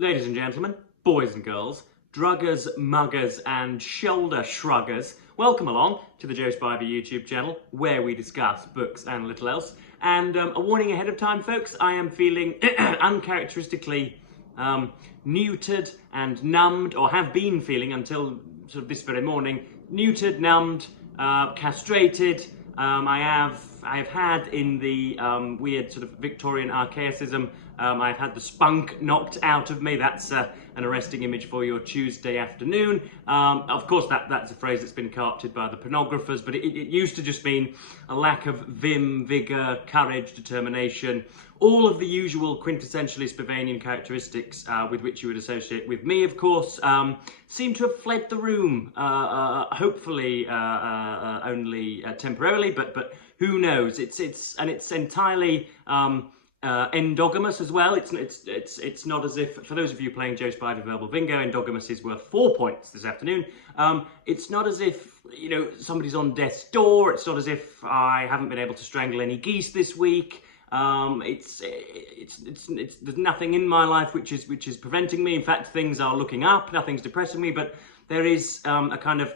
Ladies and gentlemen, boys and girls, druggers, muggers and shoulder shruggers, welcome along to the Joe Spiver YouTube channel where we discuss books and little else. And a warning ahead of time, folks, I am feeling uncharacteristically neutered and numbed, or have been feeling until sort of this very morning, neutered, numbed, castrated. I have had in the weird sort of Victorian archaicism, I've had the spunk knocked out of me. That's an arresting image for your Tuesday afternoon. Of course, that's a phrase that's been co-opted by the pornographers, but it used to just mean a lack of vim, vigour, courage, determination, all of the usual quintessentially Spivanian characteristics with which you would associate with me, of course, seem to have fled the room, hopefully only temporarily, but who knows? It's entirely endogamous as well. It's not as if, for those of you playing Joe Spiver Verbal Bingo, endogamous is worth 4 points this afternoon. It's not as if, you know, somebody's on death's door. It's not as if I haven't been able to strangle any geese this week. There's nothing in my life which is preventing me. In fact, things are looking up. Nothing's depressing me, but there is a kind of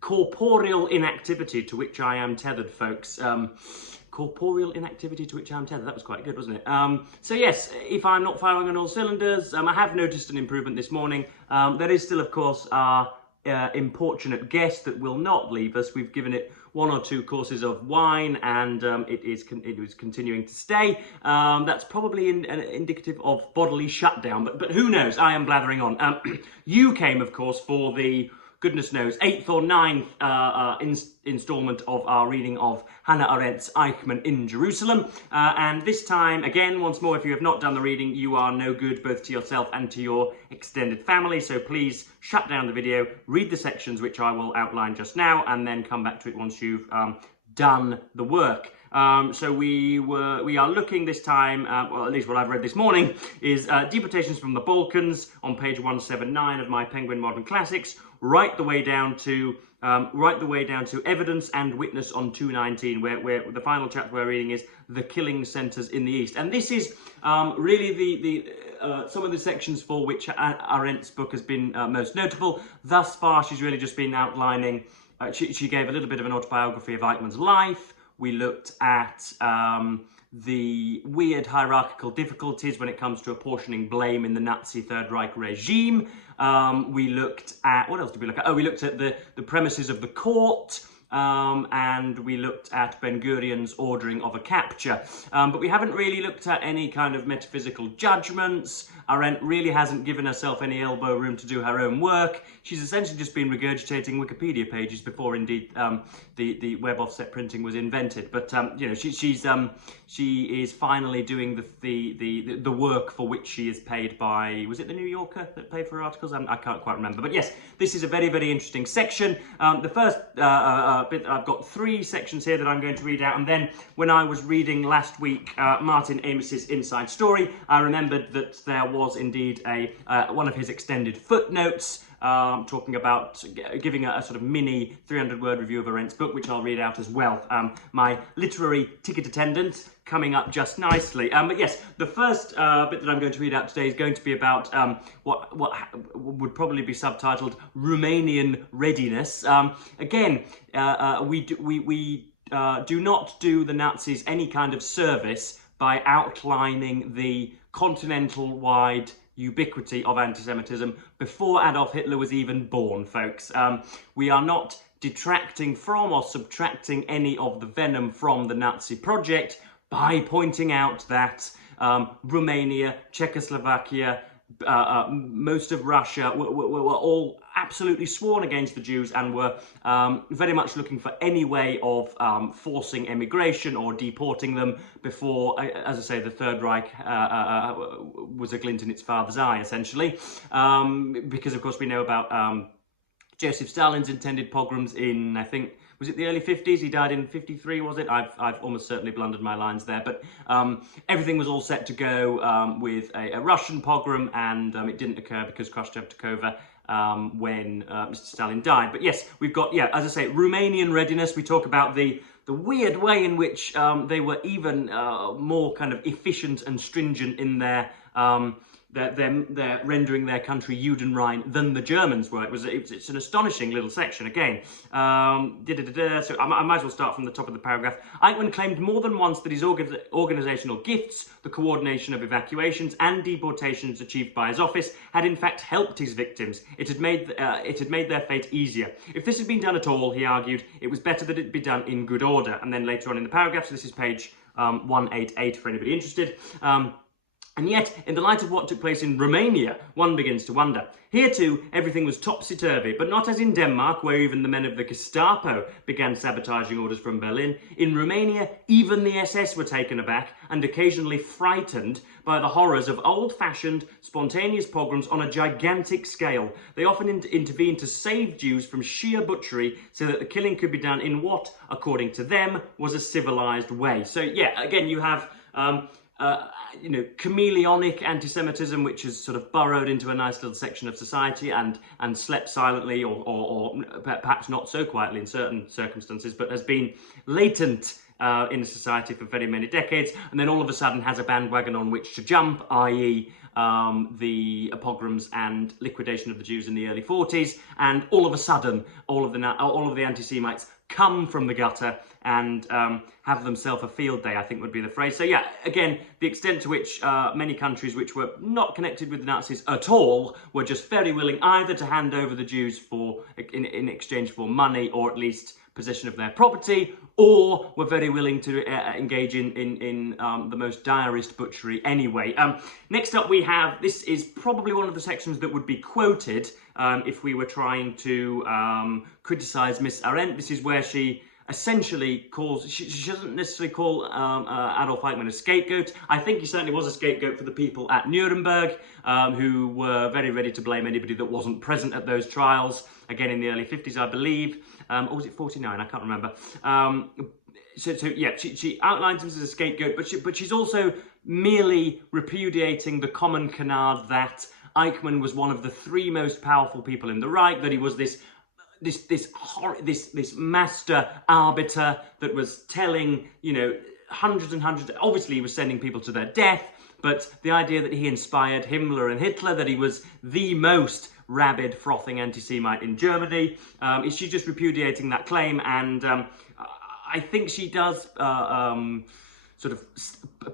corporeal inactivity to which I am tethered, folks. Corporeal inactivity to which I'm tethered. That was quite good, wasn't it? So yes, if I'm not firing on all cylinders, I have noticed an improvement this morning. There is still, of course, our importunate guest that will not leave us. We've given it 1 or 2 courses of wine, and it was continuing to stay. That's probably indicative of bodily shutdown, but who knows? I am blathering on. You came, of course, for the, goodness knows, 8th or 9th instalment of our reading of Hannah Arendt's Eichmann in Jerusalem. And this time, again, once more, if you have not done the reading, you are no good both to yourself and to your extended family. So please shut down the video, read the sections which I will outline just now, and then come back to it once you've done the work. So we are looking this time, well, at least what I've read this morning, is Deportations from the Balkans on page 179 of my Penguin Modern Classics, right the way down to Evidence and Witness on 219, where the final chapter we're reading is The Killing Centres in the East. And this is really some of the sections for which Arendt's book has been most notable. Thus far, she's really just been outlining, she gave a little bit of an autobiography of Eichmann's life. We looked at the weird hierarchical difficulties when it comes to apportioning blame in the Nazi Third Reich regime. We looked at, what else did we look at? Oh, we looked at the premises of the court, and we looked at Ben-Gurion's ordering of a capture. But we haven't really looked at any kind of metaphysical judgments. Arendt really hasn't given herself any elbow room to do her own work. She's essentially just been regurgitating Wikipedia pages before, indeed, the web offset printing was invented. But you know, she is finally doing the work for which she is paid by, was it the New Yorker that paid for her articles? I can't quite remember. But yes, this is a very, very interesting section. The first bit, I've got 3 sections here that I'm going to read out, and then when I was reading last week Martin Amos's Inside Story, I remembered that there was indeed one of his extended footnotes talking about giving a sort of mini 300-word review of Arendt's book, which I'll read out as well. My literary ticket attendant coming up just nicely. But yes, the first bit that I'm going to read out today is going to be about what would probably be subtitled Romanian readiness. Again, we do not do the Nazis any kind of service by outlining the continental-wide ubiquity of anti-Semitism before Adolf Hitler was even born, folks. We are not detracting from or subtracting any of the venom from the Nazi project by pointing out that Romania, Czechoslovakia, most of Russia were all absolutely sworn against the Jews and were very much looking for any way of forcing emigration or deporting them before, as I say, the Third Reich was a glint in its father's eye, essentially. Because, of course, we know about Joseph Stalin's intended pogroms in, I think, was it the early 50s? He died in 53, was it? I've almost certainly blundered my lines there. But everything was all set to go with a Russian pogrom, and it didn't occur because Khrushchev took over when Mr. Stalin died. But yes, we've got, yeah, as I say, Romanian readiness. We talk about the weird way in which they were even more kind of efficient and stringent in their they're rendering their country Judenrein than the Germans were. It's an astonishing little section again. So I might as well start from the top of the paragraph. Eichmann claimed more than once that his organizational gifts, the coordination of evacuations and deportations achieved by his office, had in fact helped his victims. It had made their fate easier. If this had been done at all, he argued, it was better that it be done in good order. And then later on in the paragraph, so this is page 188 for anybody interested. And yet, in the light of what took place in Romania, one begins to wonder. Here too, everything was topsy-turvy, but not as in Denmark, where even the men of the Gestapo began sabotaging orders from Berlin. In Romania, even the SS were taken aback and occasionally frightened by the horrors of old-fashioned, spontaneous pogroms on a gigantic scale. They often intervened to save Jews from sheer butchery so that the killing could be done in what, according to them, was a civilized way. So yeah, again, you have chameleonic anti-Semitism, which has sort of burrowed into a nice little section of society and slept silently or perhaps not so quietly in certain circumstances, but has been latent in society for very many decades, and then all of a sudden has a bandwagon on which to jump, i.e. the pogroms and liquidation of the Jews in the early 40s, and all of a sudden all of the anti-Semites come from the gutter and have themselves a field day, I think would be the phrase. So yeah, again, the extent to which many countries which were not connected with the Nazis at all were just very willing either to hand over the Jews in exchange for money or at least possession of their property, or were very willing to engage in the most direst butchery anyway. Next up we have, this is probably one of the sections that would be quoted if we were trying to criticise Miss Arendt. This is where she essentially calls, she doesn't necessarily call Adolf Eichmann a scapegoat. I think he certainly was a scapegoat for the people at Nuremberg, who were very ready to blame anybody that wasn't present at those trials, again in the early 50s, I believe. Or was it 49? I can't remember. So yeah, she outlines him as a scapegoat, but she's also merely repudiating the common canard that Eichmann was one of the three most powerful people in the Reich, that he was this master arbiter that was telling, hundreds and hundreds, obviously he was sending people to their death, but the idea that he inspired Himmler and Hitler, that he was the most rabid, frothing anti-Semite in Germany, is she just repudiating that claim? And I think she does sort of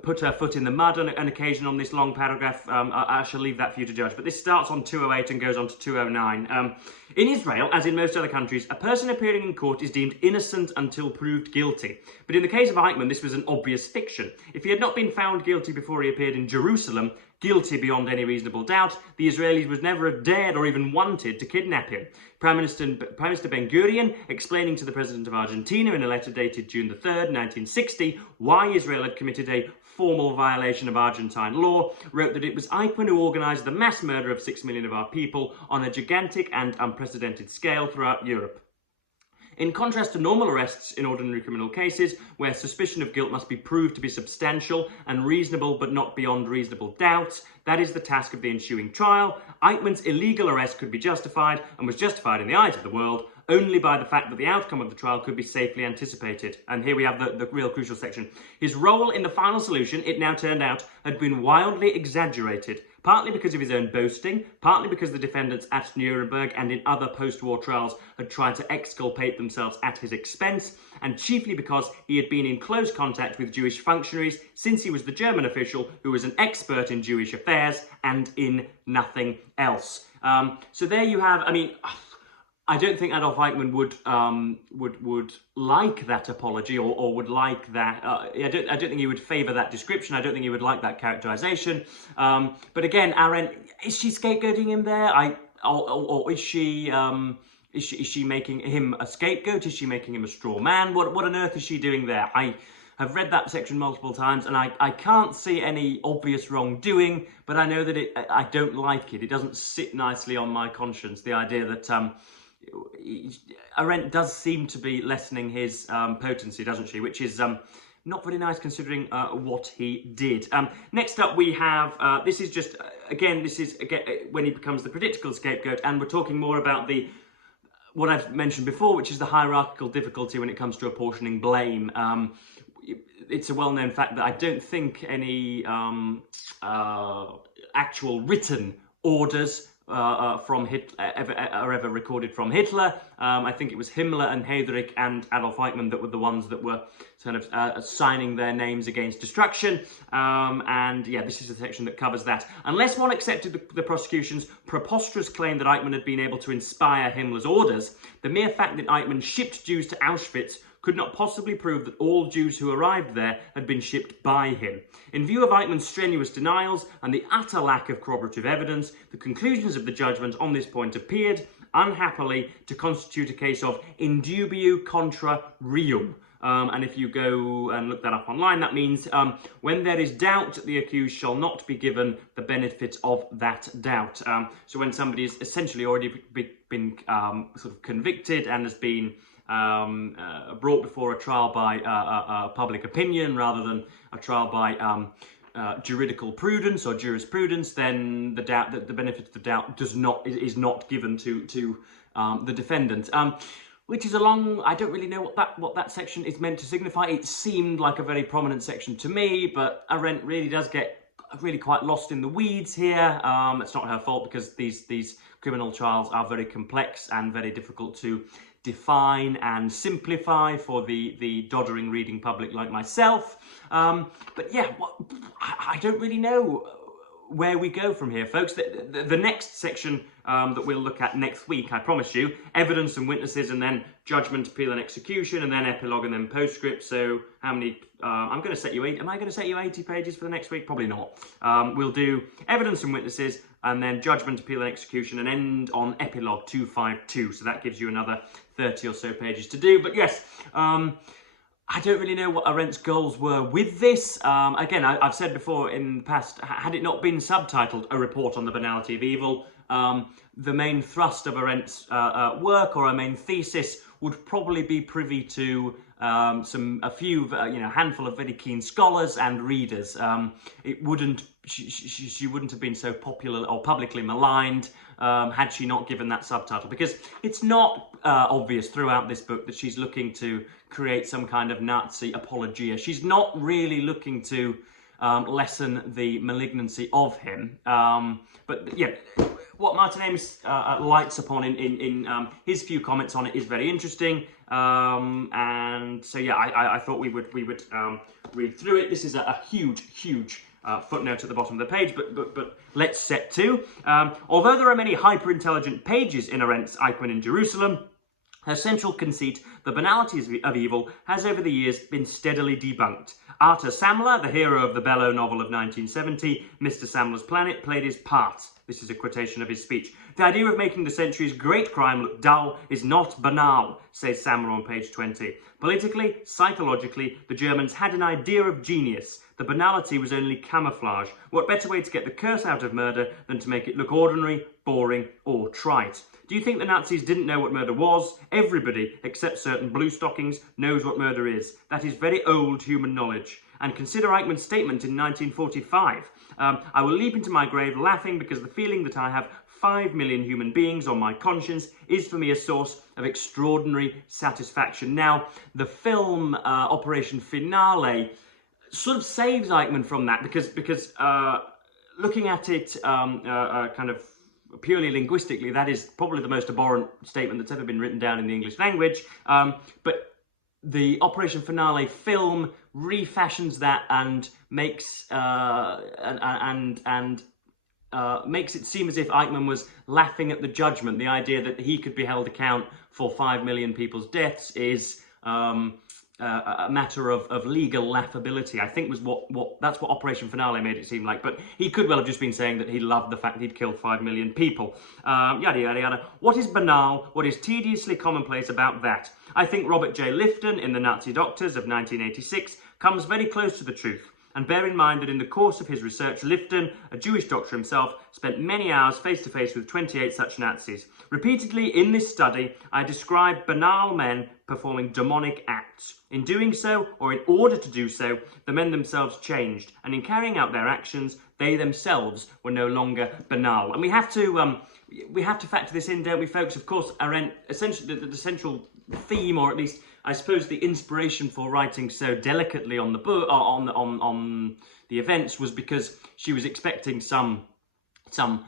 put her foot in the mud on an occasion on this long paragraph. I shall leave that for you to judge. But this starts on 208 and goes on to 209. In Israel, as in most other countries, a person appearing in court is deemed innocent until proved guilty. But in the case of Eichmann, this was an obvious fiction. If he had not been found guilty before he appeared in Jerusalem, guilty beyond any reasonable doubt, the Israelis would never have dared or even wanted to kidnap him. Prime Minister Ben-Gurion, explaining to the President of Argentina in a letter dated June the 3rd, 1960, why Israel had committed a formal violation of Argentine law, wrote that it was Eichmann who organised the mass murder of 6 million of our people on a gigantic and unprecedented scale throughout Europe. In contrast to normal arrests in ordinary criminal cases, where suspicion of guilt must be proved to be substantial and reasonable but not beyond reasonable doubt, that is the task of the ensuing trial. Eichmann's illegal arrest could be justified, and was justified in the eyes of the world, only by the fact that the outcome of the trial could be safely anticipated. And here we have the real crucial section. His role in the final solution, it now turned out, had been wildly exaggerated, partly because of his own boasting, partly because the defendants at Nuremberg and in other post-war trials had tried to exculpate themselves at his expense, and chiefly because he had been in close contact with Jewish functionaries since he was the German official who was an expert in Jewish affairs and in nothing else. So there you have, I don't think Adolf Eichmann would like that apology or would like that. I don't think he would favour that description. I don't think he would like that characterisation. But again, Arendt, is she scapegoating him there? Or is she making him a scapegoat? Is she making him a straw man? What on earth is she doing there? I have read that section multiple times, and I can't see any obvious wrongdoing, but I know that I don't like it. It doesn't sit nicely on my conscience, the idea that Arendt does seem to be lessening his potency, doesn't she? Which is not very nice considering what he did. Next up we have, this is when he becomes the predictable scapegoat, and we're talking more about what I've mentioned before, which is the hierarchical difficulty when it comes to apportioning blame. It's a well-known fact that I don't think any actual written orders from Hitler are ever recorded from Hitler. I think it was Himmler and Heydrich and Adolf Eichmann that were the ones that were sort of signing their names against destruction. And yeah, this is a section that covers that. Unless one accepted the prosecution's preposterous claim that Eichmann had been able to inspire Himmler's orders, the mere fact that Eichmann shipped Jews to Auschwitz could not possibly prove that all Jews who arrived there had been shipped by him. In view of Eichmann's strenuous denials and the utter lack of corroborative evidence, the conclusions of the judgment on this point appeared, unhappily, to constitute a case of in dubio contra reum. And if you go and look that up online, that means when there is doubt, the accused shall not be given the benefit of that doubt. So when somebody is essentially already been sort of convicted and has been brought before a trial by public opinion rather than a trial by juridical prudence or jurisprudence, then the benefit of the doubt is not given to the defendant. Which is I don't really know what that section is meant to signify. It seemed like a very prominent section to me, but Arendt really does get quite lost in the weeds here. It's not her fault, because these criminal trials are very complex and very difficult to define and simplify for the doddering reading public like myself. But yeah, I don't really know where we go from here, folks. The next section that we'll look at next week, I promise you, evidence and witnesses, and then judgment, appeal and execution, and then epilogue, and then postscript. So how many, I'm going to set you 8, am I going to set you 80 pages for the next week? Probably not. We'll do evidence and witnesses, and then judgment, appeal and execution, and end on epilogue 252. So that gives you another 30 or so pages to do. But yes, I don't really know what Arendt's goals were with this. Again, I've said before in the past, had it not been subtitled A Report on the Banality of Evil, the main thrust of Arendt's work, or a main thesis, would probably be privy to a few handful of very keen scholars and readers. It wouldn't, she wouldn't have been so popular or publicly maligned had she not given that subtitle, because it's not obvious throughout this book that she's looking to create some kind of Nazi apologia. She's not really looking to lessen the malignancy of him. But yeah, what Martin Amis lights upon in his few comments on it is very interesting. And so yeah, I thought we would read through it. This is a huge footnote at the bottom of the page, but let's set to. Although there are many hyper-intelligent pages in Arendt's Eichmann in Jerusalem, her central conceit, the banalities of evil, has over the years been steadily debunked. Arthur Samler, the hero of the Bellow novel of 1970, Mr. Samler's Planet, played his part. This is a quotation of his speech. The idea of making the century's great crime look dull is not banal, says Samler on page 20. Politically, psychologically, the Germans had an idea of genius. The banality was only camouflage. What better way to get the curse out of murder than to make it look ordinary, boring, or trite? Do you think the Nazis didn't know what murder was? Everybody, except certain blue stockings, knows what murder is. That is very old human knowledge. And consider Eichmann's statement in 1945. I will leap into my grave laughing because the feeling that I have 5 million human beings on my conscience is for me a source of extraordinary satisfaction. Now, the film Operation Finale sort of saves Eichmann from that, because looking at it kind of purely linguistically, that is probably the most abhorrent statement that's ever been written down in the English language. But the Operation Finale film refashions that and makes makes it seem as if Eichmann was laughing at the judgment. The idea that he could be held account for 5 million people's deaths is a matter of legal laughability, I think, was that's what Operation Finale made it seem like. But he could well have just been saying that he loved the fact that he'd killed 5 million people. Yada yada yada. What is banal? What is tediously commonplace about that? I think Robert J. Lifton in The Nazi Doctors of 1986 comes very close to the truth. And bear in mind that in the course of his research, Lifton, a Jewish doctor himself, spent many hours face-to-face with 28 such Nazis. Repeatedly in this study, I described banal men performing demonic acts. In doing so, or in order to do so, the men themselves changed. And in carrying out their actions, they themselves were no longer banal. And we have to factor this in, don't we, folks? Of course, Arendt, essentially the central theme, or at least I suppose the inspiration for writing so delicately on the book, on the events, was because she was expecting some some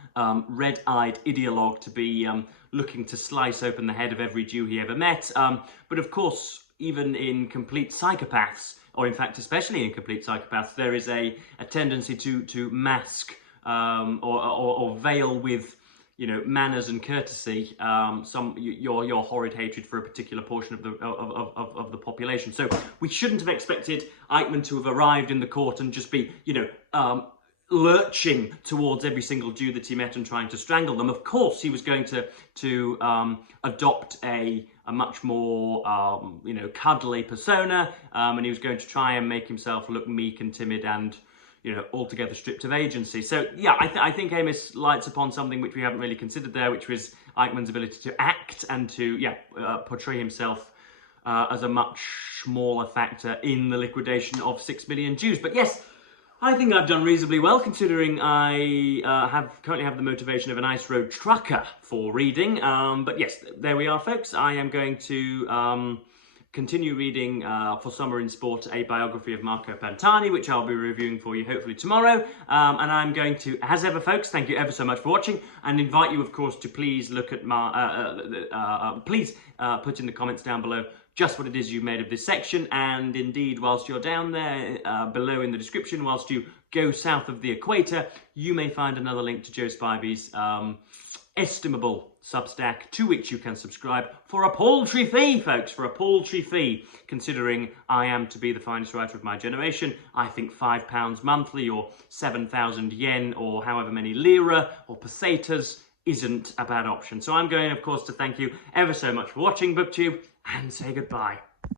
red-eyed ideologue to be looking to slice open the head of every Jew he ever met. But of course, even in complete psychopaths, or in fact, especially in complete psychopaths, there is a tendency to mask or veil with, you know, manners and courtesy, your horrid hatred for a particular portion of the population. So we shouldn't have expected Eichmann to have arrived in the court and just be, you know, lurching towards every single Jew that he met and trying to strangle them. Of course, he was going to adopt a much more, you know, cuddly persona, and he was going to try and make himself look meek and timid and, you know, altogether stripped of agency. So, yeah, I think Amos lights upon something which we haven't really considered there, which was Eichmann's ability to act and to, portray himself as a much smaller factor in the liquidation of 6 million Jews. But yes, I think I've done reasonably well, considering I currently have the motivation of an ice road trucker for reading. But yes, there we are, folks. I am going to continue reading for Summer in Sport, a biography of Marco Pantani, which I'll be reviewing for you hopefully tomorrow. And I'm going to, as ever, folks, thank you ever so much for watching, and invite you, of course, to please look at my, please put in the comments down below just what it is you've made of this section, and indeed, whilst you're down there below in the description, whilst you go south of the equator, you may find another link to Joe Spivey's estimable Substack, to which you can subscribe for a paltry fee, folks, for a paltry fee, considering I am to be the finest writer of my generation. I think £5 monthly, or 7,000 yen, or however many lira, or pesetas, isn't a bad option. So I'm going, of course, to thank you ever so much for watching BookTube, and say goodbye.